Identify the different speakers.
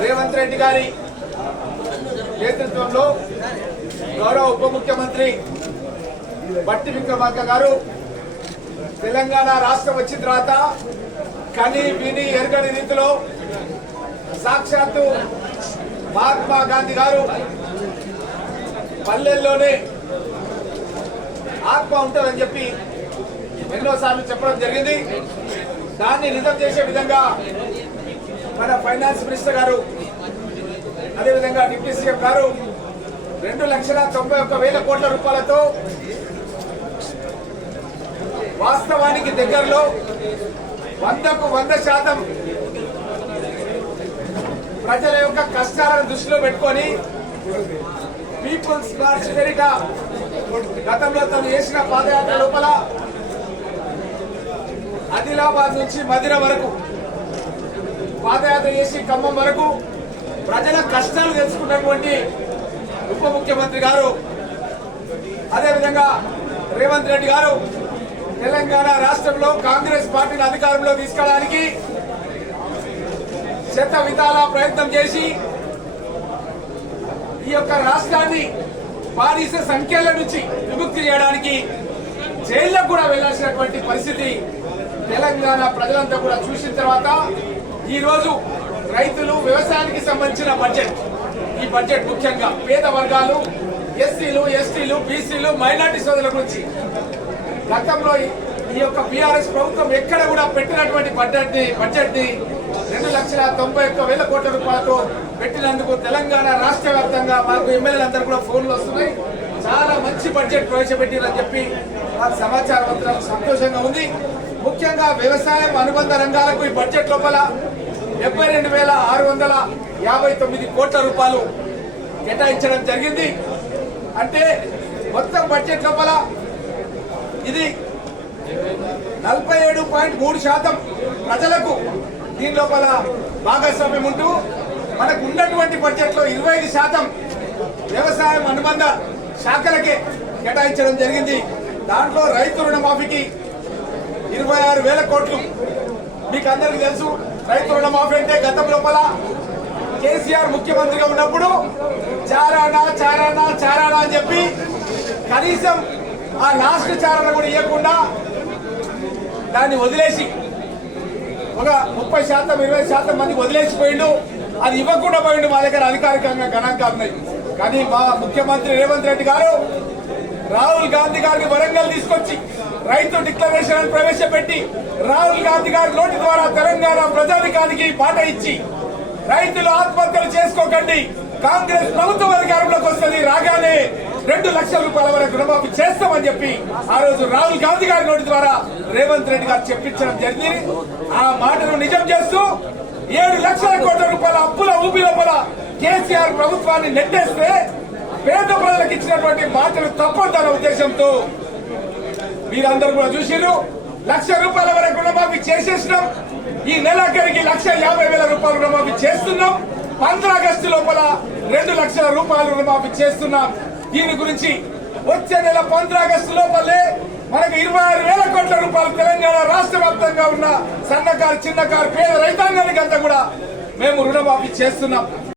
Speaker 1: రేవంత్ రెడ్డి గారి నేతృత్వంలో గౌరవ ఉప ముఖ్యమంత్రి బట్టి విక్రమార్క గారు తెలంగాణ రాష్ట్రం వచ్చిన తర్వాత కని విని ఎరగని రీతిలో సాక్షాత్తు మహాత్మా గాంధీ గారు పల్లెల్లోనే ఆత్మ ఉంటుందని చెప్పి ఎన్నోసార్లు చెప్పడం జరిగింది. దాన్ని నిజం చేసే విధంగా మన ఫైనాన్స్ మినిస్టర్ గారు అదేవిధంగా డిప్యూటీ సీఎం గారు రెండు లక్షల తొంభై ఒక్క వేల కోట్ల రూపాయలతో వాస్తవానికి దగ్గరలో వందకు వంద శాతం ప్రజల యొక్క కష్టాలను దృష్టిలో పెట్టుకొని పీపుల్స్ మార్చ్ పేరిట గతంలో తను చేసిన పాదయాత్ర లోపల ఆదిలాబాద్ నుంచి మదిర వరకు పాదయాత్ర చేసి ఖమ్మం వరకు ప్రజల కష్టాలు తెలుసుకున్నటువంటి ఉప ముఖ్యమంత్రి గారు అదేవిధంగా రేవంత్ రెడ్డి గారు తెలంగాణ రాష్ట్రంలో కాంగ్రెస్ పార్టీని అధికారంలో తీసుకెళ్ళడానికి శత విధాల ప్రయత్నం చేసి ఈ యొక్క రాష్ట్రాన్ని బానిస సంఖ్యల నుంచి విముక్తి చేయడానికి జైళ్ళకు కూడా వెళ్ళాల్సినటువంటి పరిస్థితి తెలంగాణ ప్రజలంతా కూడా చూసిన తర్వాత ఈరోజు రైతులు వ్యవసాయానికి సంబంధించిన బడ్జెట్. ఈ బడ్జెట్ ముఖ్యంగా పేద వర్గాలు ఎస్సీలు ఎస్టీలు బీసీలు మైనార్టీ సోదరుల గురించి. గతంలో ఈ- ఈ యొక్క బీఆర్ఎస్ ప్రభుత్వం ఎక్కడ కూడా పెట్టినటువంటి బడ్జెట్ని బడ్జెట్ని రెండు లక్షల తొంభై ఒక్క వేల కోట్ల రూపాయలతో పెట్టినందుకు తెలంగాణ రాష్ట్ర వ్యాప్తంగా మాకు ఎమ్మెల్యేలందరూ కూడా ఫోన్లు వస్తున్నాయి. చాలా మంచి బడ్జెట్ ప్రవేశపెట్టిరని చెప్పి ఆ సమాచారం పత్రం సంతోషంగా ఉంది. ముఖ్యంగా వ్యవసాయం అనుబంధ రంగాలకు ఈ బడ్జెట్ లోపల డెబ్బై రెండు వేల ఆరు వందల యాభై తొమ్మిది కోట్ల రూపాయలు కేటాయించడం జరిగింది. అంటే మొత్తం బడ్జెట్ లోపల ఇది నలభై ఏడు పాయింట్ మూడు శాతం ప్రజలకు దీని లోపల భాగస్వామ్యం ఉంటూ మనకు ఉన్నటువంటి బడ్జెట్లో ఇరవై ఐదు శాతం వ్యవసాయం అనుబంధ శాఖలకే కేటాయించడం జరిగింది. దాంట్లో రైతు రుణమాఫీకి ఇరవై ఆరు వేల కోట్లు. మీకు అందరికి తెలుసు రైతు రుణమాఫీ అంటే గతం లోపల కేసీఆర్ ముఖ్యమంత్రిగా ఉన్నప్పుడు చారానా చారానా చారానా అని చెప్పి కనీసం ఆ లాస్ట్ చారణ కూడా ఇవ్వకుండా దాన్ని వదిలేసి ఒక ముప్పై శాతం ఇరవై శాతం మంది వదిలేసిపోయిండు అది ఇవ్వకుండా పోయిండు మా దగ్గర అధికారికంగా గణాంకాలు ఉన్నాయి. కానీ మా ముఖ్యమంత్రి రేవంత్ రెడ్డి గారు రాహుల్ గాంధీ గారిని వరంగల్ తీసుకొచ్చి రైతు డిక్లరేషన్ అని ప్రవేశపెట్టి రాహుల్ గాంధీ గారి నోటి ద్వారా తెలంగాణ ప్రజానికానికి పాట ఇచ్చి రైతులు ఆత్మహత్యలు చేసుకోకండి. కాంగ్రెస్ ప్రభుత్వం అధికారంలోకి వస్తుంది. రాగానే రెండు లక్షల రూపాయల వరకు రుణమాఫీ చేస్తామని చెప్పి ఆ రోజు రాహుల్ గాంధీ గారి నోటి ద్వారా రేవంత్ రెడ్డి గారు చెప్పించడం జరిగింది. ఆ మాటను నిజం చేస్తూ ఏడు లక్షల కోట్ల రూపాయల అప్పుల ఊపి లోపల కేసీఆర్ ప్రభుత్వాన్ని నెట్టేస్తే పేద ప్రజలకు ఇచ్చినటువంటి మాటలు తప్పొద్దన్న ఉద్దేశంతో మీరందరూ కూడా చూసిర్రు. లక్ష రూపాయల వరకు రుణమాఫీ చేసేసినాం. ఈ నెలాఖరికి లక్ష యాభై వేల రూపాయలు రుణమాఫీ చేస్తున్నాం. పంద్ర ఆగస్టు లోపల రెండు లక్షల రూపాయలు రుణమాఫీ చేస్తున్నాం. దీని గురించి వచ్చే నెల పంద్ర ఆగస్టు లోపలే మనకు ఇరవై ఆరు వేల కోట్ల రూపాయలు తెలంగాణ రాష్ట్ర వ్యాప్తంగా ఉన్న సన్నకారు చిన్నకారు పేద రైతాంగానికి అంతా కూడా మేము రుణమాఫీ చేస్తున్నాం.